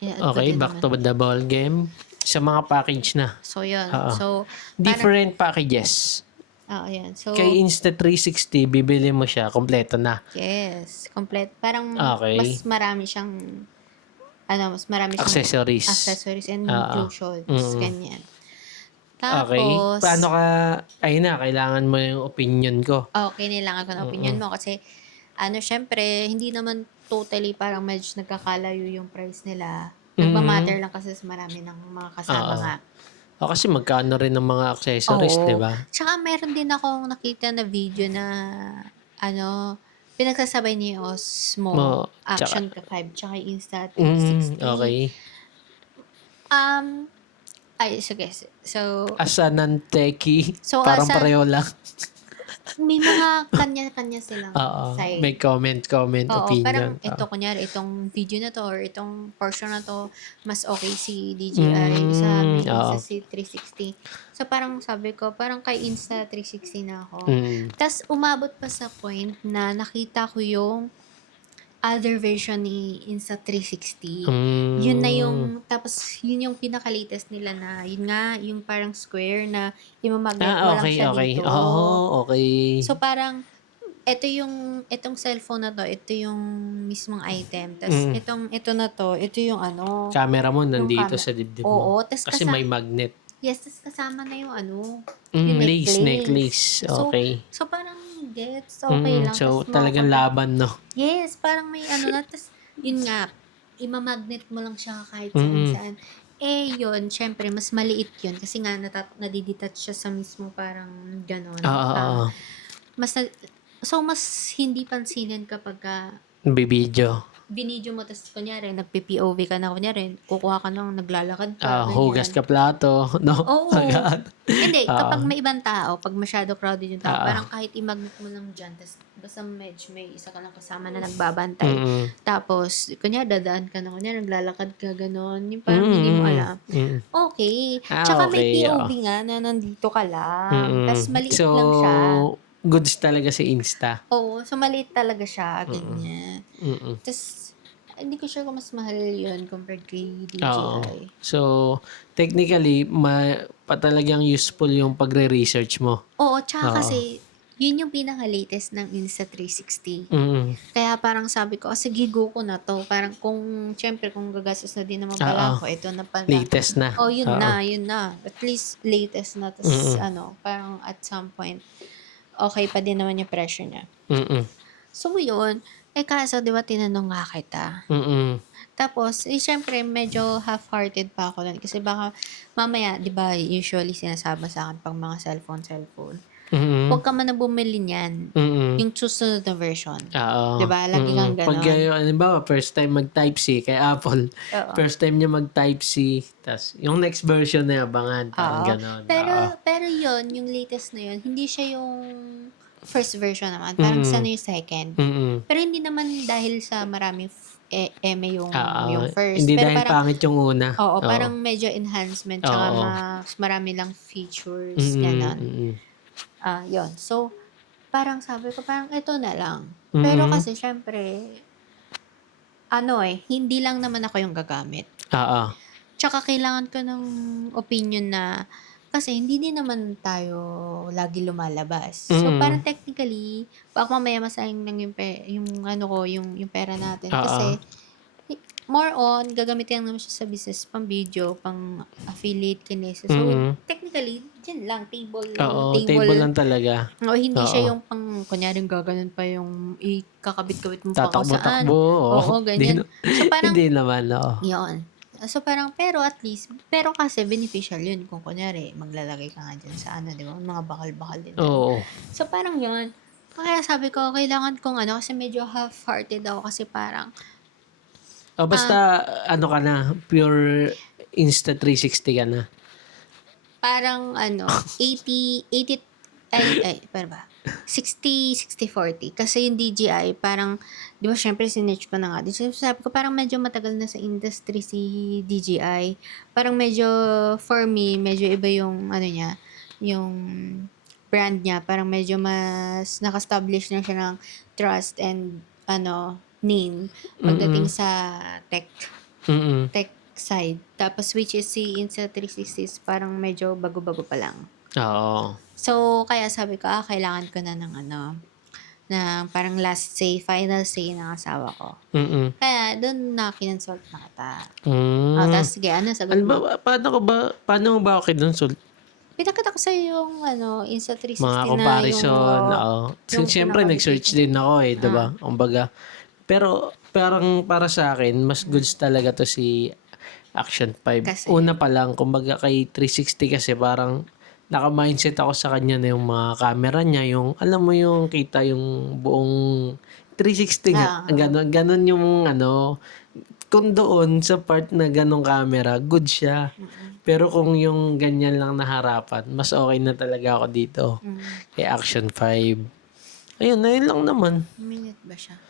i-add ko Okay, din back naman. to the ball game. Sa mga package na. So, yun. Oo. So, parang, Different packages. yan. So, Kay Insta360, bibili mo siya, kompleto na. yes. Complete. Parang, Okay. mas marami siyang Accessories. accessories and Oo. inclusions. Mm. Ganyan. Okay. Tapos, Paano ka, ayun na, kailangan mo yung opinion ko. kailangan ko ng opinion Mm-mm. mo kasi, syempre, hindi naman totally parang medyo nagkakalayo yung price nila. Mm. Nagmamatter lang kasi sa marami ng mga kasama Oo. nga. O kasi magkano rin ng mga accessories, di Oo. ba? Tsaka meron din akong nakita na video na, pinagsasabay niya yung Osmo Mo, tsaka, Action 5 tsaka yung Insta360. okay. Sige. So, As a non-techie, so parang asa, pareho lang. may mga kanya-kanya silang Oo. side. May comment, Oo, opinion. parang ito, Oo. kunyari, itong video na to or itong portion na to, mas okay si DJI sa may Oo. Insta360. So, parang sabi ko, parang kay Insta360 na ako. Mm. Tapos, umabot pa sa point na nakita ko yung other version ni Insta360. Yun na yung, tapos yun yung pinaka-latest nila na, yun nga, yung parang square na imamagnet mo lang Okay, siya okay. dito. Oo, okay. So, parang, itong cellphone na to, ito yung mismong item. Tapos, Mm. ito na to, ito yung Camera mo yung nandito camera. sa dibdib mo. Oo, tas Kasi may magnet. yes, tas kasama na yung yung Necklace. So, Okay. parang gets, okay lang. So, Tas talagang laban, no? yes, parang may na, tas yun nga, imamagnet mo lang siya kahit Mm. saan-saan. Yun, syempre, mas maliit yun kasi nga nadidetach siya sa mismo parang ganon. Oo. Mas na, so, mas hindi pansinin kapag Bibidyo. binidyo mo, tas kunyari, nagpi-POV ka na, kunyari, kukuha ka nung naglalakad ka, Hugas ganyan. ka plato, no? Oo. Hindi, Oo. kapag may ibang tao, pag masyado crowded yung tao, Oo. parang kahit i-magnet mo lang dyan, tas basta medyo may isa ka lang kasama na nagbabantay. Mm. Tapos, kunyari, dadaan ka na, kunyari, naglalakad ka, ganon. Yung parang hindi mo alam. Mm. Okay. Tsaka may Okay. POV Oo. nga na nandito ka lang. Tas maliit So, lang siya. goods talaga si Insta. Oo, so maliit talaga siya, Mm. ganyan. Mm. Tas, hindi ko sure kung mas mahal yun compared kay Oo. DJI. So, technically, talagang useful yung pagre-research mo. Oo, tsaka Oo. kasi, yun yung pinaka-latest ng Insta360. Mm. Kaya parang sabi ko, sige, go ko na to. Parang syempre, kung gagastos na din naman Oo. pala ako, ito na pala. Latest na. Yun Oo. na. At least, latest na. Tas, parang at some point, okay pa din naman yung presyo niya. Mm. So, yun. Kaso, di ba, tinanong nga kita. Mm. Tapos, syempre, medyo half-hearted pa ako doon. Kasi baka, mamaya, di ba, usually sinasama sa akin pang mga cellphone. Mm. Huwag ka man na bumili niyan. Mm. Yung susunod na version. Oo. Di ba? Lagi kang Pag ganon. halimbawa, first time mag-Type-C kay Apple, Oo. first time niya mag-Type-C, tas yung next version na abangan, parang Oo. ganon. Pero yun, yung latest na yun, hindi siya yung first version naman. Parang sana yung second. Mm. Pero hindi naman dahil sa maraming eme yung first. Hindi Pero dahil parang, pangit yung una. oo, parang medyo enhancement, tsaka Oo. mas marami lang features, ganon. Yun. So, parang sabi ko, parang ito na lang. Pero kasi, syempre, hindi lang naman ako yung gagamit. Oo. Tsaka kailangan ko ng opinion na, kasi hindi din naman tayo lagi lumalabas. So, parang technically, baka mamaya masayang lang yung yung pera natin. Kasi, more on, gagamitin naman siya sa business, pang video, pang affiliate, kinesa. So, technically, dyan lang, table lang talaga. hindi Oo. siya yung pang, kunyari, gaganon pa yung ikakabit-kabit mo pa kung saan. Tatakbo-takbo. Oo, ganyan. So, parang, Hindi naman, oo. yun. So, parang, pero kasi beneficial yun kung kunyari, maglalagay ka nga dyan sa di ba? Mga bakal-bakal din. Oo. So, parang yun. Kaya sabi ko, kailangan kong kasi medyo half-hearted ako kasi parang, basta, ka na, pure Insta360 ka na. parang 80, para ba? 60-40. Kasi yung DJI, parang, di ba, syempre, sinerch ko na nga. Sabi ko, parang medyo matagal na sa industry si DJI. Parang medyo, for me, medyo iba yung, niya, yung brand niya. Parang medyo mas naka-establish na siya ng trust and, name pagdating sa tech. Mm. tech side. Tapos which is si Insta360 is parang medyo bago-bago pa lang. Oo. So, kaya sabi ko, kailangan ko na ng ng parang last say, final say ng asawa ko. Mm. Kaya do'n na kinonsult na kita. Hmm. Tapos sige, ano sagot Ano mo? ba, paano mo ba ako kinonsult? Pinakita ko sa'yo yung Mga Insta360 na comparison, oo. yung Siyempre nag-search din ako eh, 'di ba? Ah, Kumbaga, pero parang para sa akin, mas goods talaga to si Action 5. kasi, Una pa lang, kumbaga kay 360 kasi parang naka-mindset ako sa kanya na yung mga camera niya, yung alam mo yung kita yung buong 360 nga. ah, Ganon yung kung doon sa part na ganong camera, good siya. mm, Pero kung yung ganyan lang na harapan, mas okay na talaga ako dito. mm. Kay Action 5. Ayun, ayun lang naman. Minute ba siya?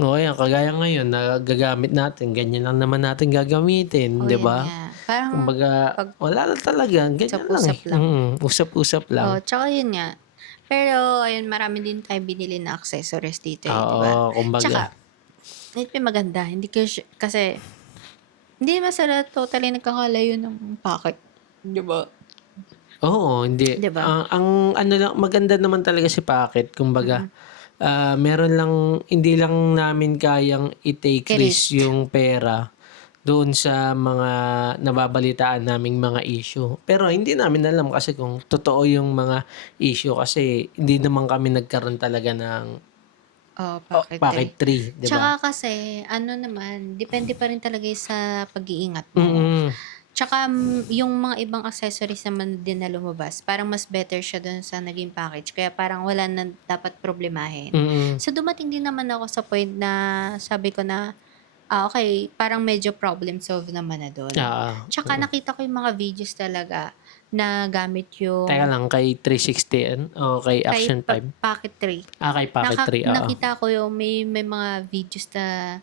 O ayan, kagaya ngayon, nagagamit natin, ganyan lang naman natin gagamitin, Oh, di yan ba? nga. Parang Kumbaga, pag wala lang talaga, ganyan lang eh. usap-usap lang. Usap-usap Oh, lang. tsaka yun nga. Pero, ayun, marami din tayo binili na accessories dito eh, di ba? Oo, kumbaga. Tsaka, ito yung maganda. Hindi kasi, hindi naman sila totally nagkakalayo ng packet. Di ba? Oo, hindi. Di ba? Ang ano lang, maganda naman talaga si Pocket. Kumbaga, Mm. meron lang, hindi lang namin kayang i-take risk I-risk. yung pera doon sa mga nababalitaan naming mga issue. Pero hindi namin alam kasi kung totoo yung mga issue kasi hindi naman kami nagkaroon talaga ng Oh, packet 3. Pocket 3, di ba? Tsaka kasi, ano naman, depende pa rin talaga sa pag-iingat mo. Mm. Tsaka yung mga ibang accessories naman din na lumabas, parang mas better siya dun sa naging package. Kaya parang wala na dapat problemahin. Mm. So, dumating din naman ako sa point na sabi ko na, okay, parang medyo problem solve naman na dun. Oo. Tsaka nakita ko yung mga videos talaga na gamit Teka yung lang, kay 360 o kay kay Action 5? Pocket 3. Kay Pocket 3, oo. Nakita ko yung may mga videos na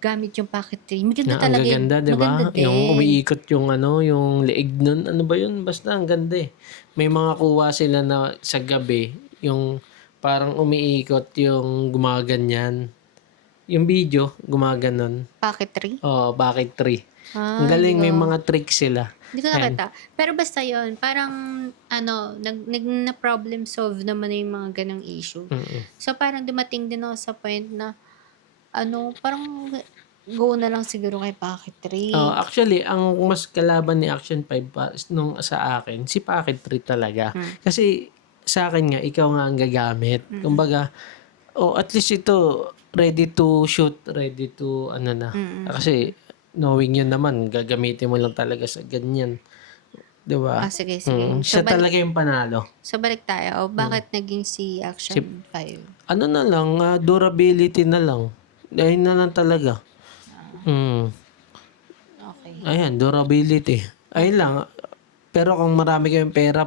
gamit yung Pocket 3. Maganda Na ang talaga gaganda, 'di maganda ba? Yung din. umiikot yung yung leeg nun. Ano ba yun? Basta ang ganda eh. May mga kuha sila na sa gabi, yung parang umiikot yung gumaganyan. Yung video, gumaganon. Pocket 3? Oo, bakit 3? Ang Hindi galing, may ko mga tricks sila. Ayan. nakita. Pero basta yon parang na problem solve naman na yung mga ganong issue. Mm. So, parang dumating din ako sa point na parang go na lang siguro kay Pocket 3. Actually, ang mas kalaban ni Action 5 nung sa akin, si Pocket 3 talaga. Hmm. Kasi sa akin nga, ikaw nga ang gagamit. Kumbaga, at least ito, ready to shoot, ready to na. Mm. Kasi knowing yun naman, gagamitin mo lang talaga sa ganyan. 'Di ba? Sige, sige. Siya talaga yung panalo. So, balik tayo. Bakit naging si Action 5? Ano na lang, durability na lang. Ayun na lang talaga. Mm. Okay. Ayan, durability. Ayun lang. Pero kung marami kayong pera,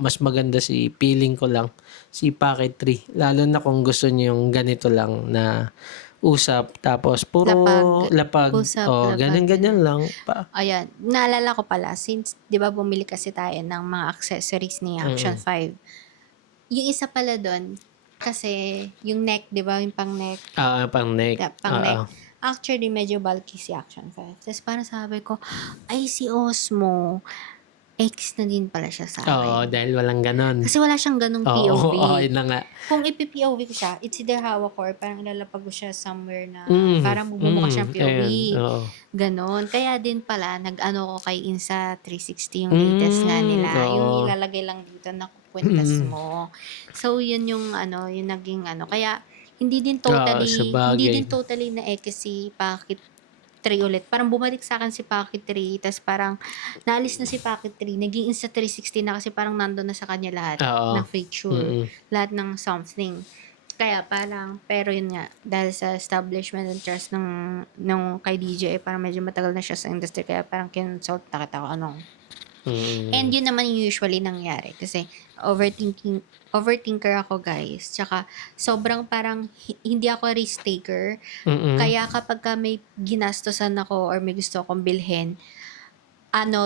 mas maganda feeling ko lang, si Pocket 3. Lalo na kung gusto niyo yung ganito lang na usap, tapos puro lapag. Usap, lapag. Ganyan lang. Ayan, naalala ko pala, since, di ba bumili kasi tayo ng mga accessories ni Action 5. Yung isa pala doon, kasi yung neck, di ba, yung pang neck, Pang neck. pang neck, actually, medyo bulky si Action 5. Tapos parang sabi ko, ay, si Osmo, X na din pala siya sa Oo, akin. dahil walang ganon. Kasi wala siyang ganong POV. Yun na nga. Kung ipi-POV ko siya, it's either hawak ko or parang ilalapag ko siya somewhere na parang bumukha siyang POV. Ayan, oo. Ganon. Kaya din pala, nag-ano ko kay Insta360 yung latest nga nila. Oo. Yung ilalagay lang dito na kukwintas mo. So, yun yung yung naging Kaya, hindi din sabagay. totally na si Pocket 3 ulit. Parang bumalik sa akin si Pocket 3, tapos parang naalis na si Pocket 3, naging Insta360 na kasi parang nandun na sa kanya lahat ng feature, lahat ng something. Kaya parang, pero yun nga, dahil sa establishment and trust nung kay DJ, parang medyo matagal na siya sa industry, kaya parang kinonsult na kita ko And yun naman yung usually nangyari kasi overthinker ako, guys. Tsaka sobrang parang hindi ako risk taker. Kaya kapag may ginastosan ako or may gusto akong bilhin,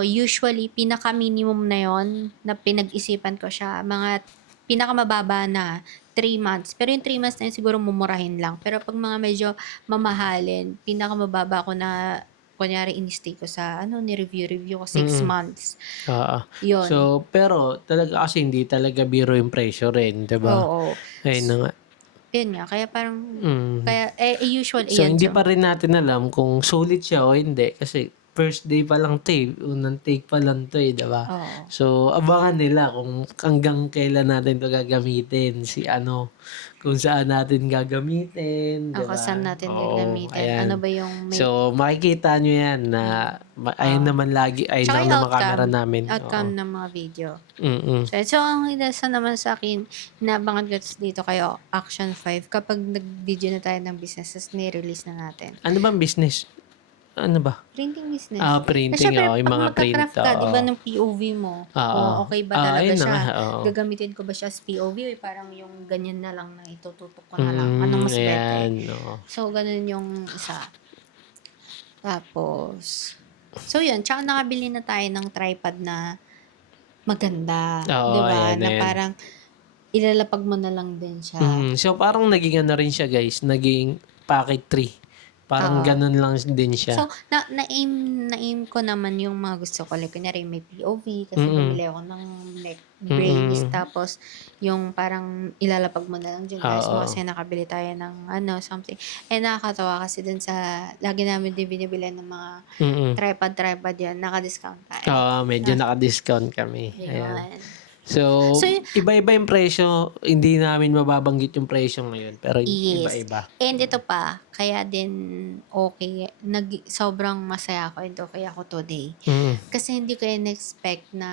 usually pinaka minimum na yon na pinag-isipan ko siya, mga pinakamababa na 3 months. Pero yung 3 months na yun siguro mumurahin lang. Pero pag mga medyo mamahalin, pinakamababa ko na kunyari in-stay ko sa ni-review ko 6 Mm. months. Oo. Yun. So, pero talaga kasi hindi talaga biro yung presyo rin, 'di ba? Oo. Ayun na nga. Yun nga. Kaya parang, Mm. usual, So, ayan. hindi So, pa rin natin alam kung sulit siya o hindi kasi first day pa lang 'to, eh. Unang take pa lang 'to, eh, 'di ba? oo. So, abangan nila kung hanggang kailan natin 'to gagamitin, kung saan natin gagamitin, 'di Ako, ba? saan natin Oo, gagamitin? Ano ayan. ba yung may... So, makikita nyo yan na ayun Oo. naman lagi, ayun Tsaka lang yung naman camera namin. outcome Oo. ng mga video. Mm. So ang isa naman sa akin, inabangan ko dito kayo, Action 5, kapag nag-video na tayo ng business, tapos ni-release na natin. Ano bang business? Ano ba? Printing business. Printing, Syempre, yung pag mga print, magka-craft ka, di ba, ng POV mo, Oo. o okay ba talaga Ayun na nga, siya? oo. Gagamitin ko ba siya as POV o parang yung ganyan na lang na itututok ko na lang? Anong mas Ayan, bete? oo. So, ganun yung isa. Tapos, so yun, tsaka nakabili na tayo ng tripod na maganda, 'di Oo, ba? ayan na Na yan. parang ilalapag mo na lang din siya. So, parang naging ano rin siya, guys. Naging packet 3. Parang Oo. ganun lang din So, siya. na-aim ko naman yung mga gusto ko. Like, kunyari may POV kasi Mm. bumili ako ng neck brace. Mm. Tapos, yung parang ilalapag mo na lang dyan, guys. Oo. Kasi nakabili tayo ng something. Nakakatawa kasi dun sa, lagi namin din binibili ng mga Mm. tripod yan. Naka-discount tayo. Oo, medyo naka-discount kami. Ayan. Yun. So, So, iba-iba yung presyo. Hindi namin mababanggit yung presyo ngayon. Pero yes. iba-iba. And ito pa, kaya din okay, sobrang masaya ako and okay ako today. Mm. Kasi hindi ko in-expect na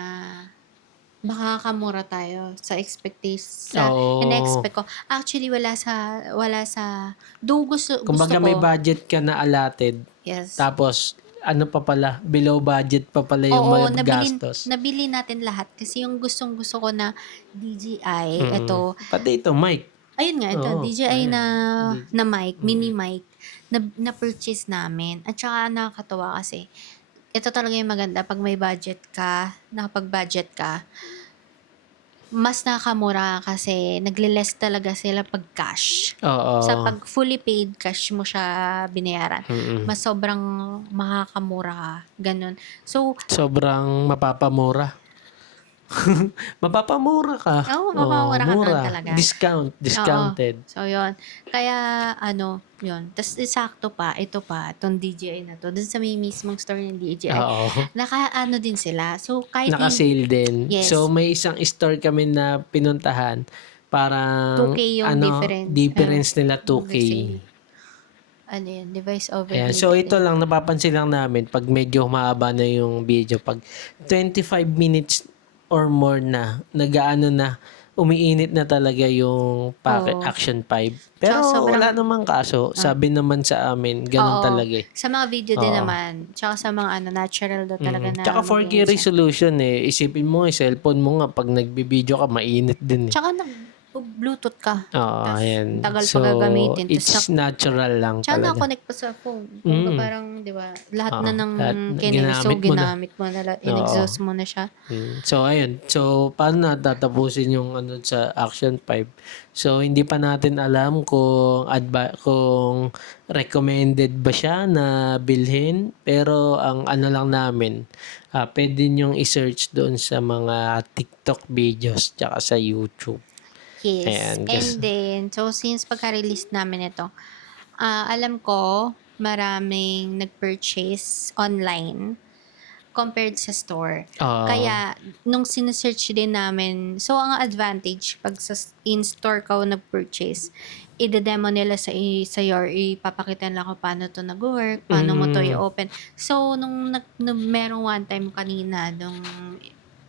makakamura tayo sa expectation, sa Oo. in-expect ko. Actually, wala sa, do gusto Kumbaga may ko. budget ka na allotted. Yes. Tapos, ano pa pala, below budget pa pala yung Oo, gastos. nabili natin lahat kasi yung gustong-gusto ko na DJI, Mm. ito, Pati ito, mic. ayun nga, ito, Oo, DJI ayan. na mic, mini mic, na-purchase namin. At saka nakakatawa kasi, ito talaga yung maganda pag may budget ka, nakapag-budget ka, mas nakakamura kasi nagle-less talaga sila pag cash. Oo. Sa pag fully paid cash mo siya binayaran, Mm. mas sobrang makakamura ka. Ganun. So, Sobrang mapapamura. Mapapamura ka. mapapamura ka doon Mura. talaga. Discounted. So, yun. Kaya, yun. Tapos, sakto pa, itong DJI na to, dun sa may mismong store ng DJI, Oo. din sila. So, kahit Naka-sale din. Yes. So, may isang store kami na pinuntahan. Parang, 2K yung difference nila 2K. Device over Ayan. So, ito lang, napapansin lang namin, pag medyo mahaba na yung video, pag 25 minutes or more na, umiinit na talaga yung Action 5. Pero wala namang kaso. Sabi naman sa amin, ganun talaga eh. Sa mga video din naman, tsaka sa mga natural daw talaga na Tsaka 4K resolution eh. Isipin mo, cellphone mo nga, pag nagbibideo ka, mainit din eh. Tsaka Bluetooth ka. Oo, ayan. Tagal So, pa gagamitin. it's natural lang Tsaka talaga. na-connect pa sa phone. Kung parang, di ba, lahat na ng ginamit mo na, in-exhaust mo na siya. So, ayun. So, paano natatapusin yung sa Action 5? So, hindi pa natin alam kung recommended ba siya na bilhin. Pero, ang lang namin, pwede nyong i-search doon sa mga TikTok videos tsaka sa YouTube. Yes. Ayan, And then, so since pagka-release namin ito, alam ko maraming nag-purchase online compared sa store. Kaya, nung sinesearch din namin, so ang advantage, pag in-store ka o nag-purchase, i-demo nila sa iyo or ipapakita nila kung paano to nag-work, paano mo to i-open. So, nung merong one time kanina, nung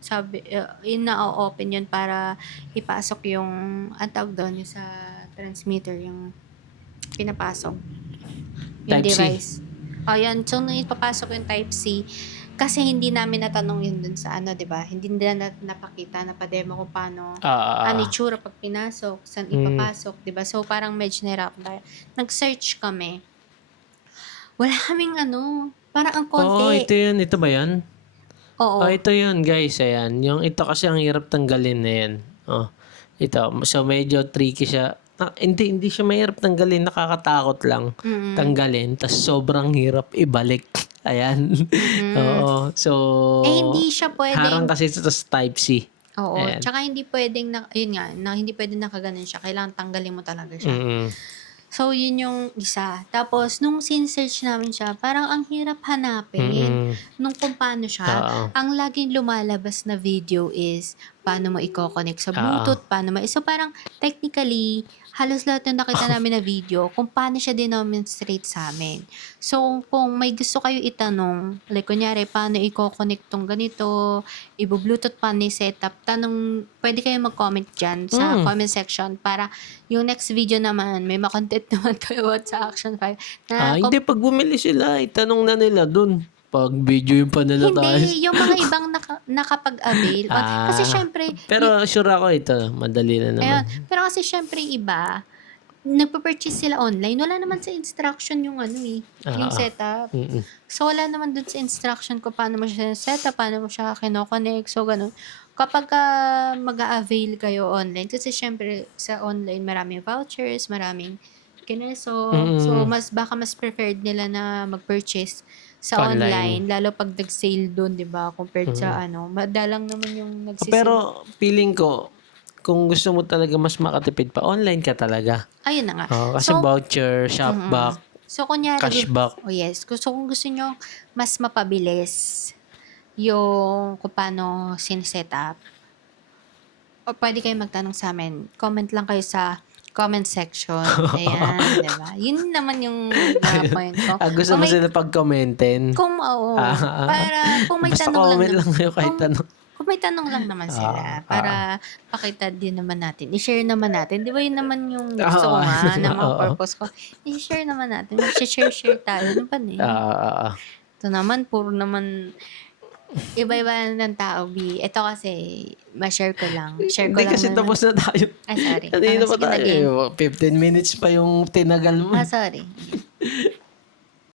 sabi, na-open yun para ipasok yung, ang tawag doon, yung sa transmitter, yung pinapasok. Yung Type-C. device. Yan. So, nung ipapasok yung Type-C, kasi hindi namin natanong yun dun sa diba? Hindi nila napakita, napademo ko paano, itsura pag pinasok, saan ipapasok, diba? So, parang medyo nahirap tayo. Nag-search kami. Wala kaming parang ang konti. Ito yun. Ito ba yan? Oo. Ito yun, guys. Ayan. Yung ito kasi ang hirap tanggalin na yan. ito. So, medyo tricky siya. Hindi siya mahirap tanggalin. Nakakatakot lang tanggalin. Tas sobrang hirap ibalik. Ayan. Oo. So, hindi siya harang pwedeng, kasi ito sa Type-C. oo, Ayan. tsaka hindi pwedeng, yun nga, hindi pwedeng nakaganon siya. Kailangan tanggalin mo talaga siya. Mm. So, yun yung isa. Tapos, nung sin-search namin siya, parang ang hirap hanapin nung kung paano siya. Oo. Ang laging lumalabas na video is paano mo i-connect sa Bluetooth, paano mo. So, parang technically, halos lahat ng nakita namin na video kung paano siya dinominstrate sa amin. So, kung may gusto kayo itanong, like kunyari, paano i-connect tong ganito, i-bluetooth, paano i-setup, pwede kayo mag-comment dyan sa comment section para yung next video naman, may makontent naman tayo about sa Action 5 na Hindi, pag bumili sila, itanong na nila dun. Pag video yung pananatize. hindi, yung mga ibang nakapag-avail. Kasi syempre, Pero sure ako ito, madali na naman. ayun, pero kasi syempre iba, nagpa-purchase sila online, wala naman sa instruction yung yung setup. Mm-mm. So, wala naman dun sa instruction ko paano mo siya setup, paano mo siya kinoconnect, so ganun. Kapag mag-a-avail kayo online, kasi syempre sa online maraming vouchers, maraming kineso. So, baka mas preferred nila na mag-purchase sa online, lalo pag nag-sale doon, 'di ba? Compared sa madalang naman yung nagsisale. Pero feeling ko, kung gusto mo talaga mas makatipid pa, online ka talaga. Ayun na nga. Kasi voucher, shopback, So, kunyari, cashback. yes, kung gusto nyo mas mapabilis yung kung paano sin-set up, o pwede kayo magtanong sa amin. Comment lang kayo sa comment section. Ayan, diba? Yun naman yung point ko. Gusto mo sila pag-commentin? Para kung may Basta tanong comment lang kayo kahit tanong. kung may tanong lang naman sila, para pakita din naman natin. I-share naman natin. Di ba yun naman yung gusto ko nga, na mga purpose ko. I-share naman natin. Mag-share tayo. Ano ba Ito naman, puro naman, iba-iba ng tao, B. Ito kasi, ma-share ko lang. Share ko Hindi lang kasi tapos na tayo. sorry. Kanina pa Sige na, game. tayo. 15 minutes pa yung tinagal mo. Sorry.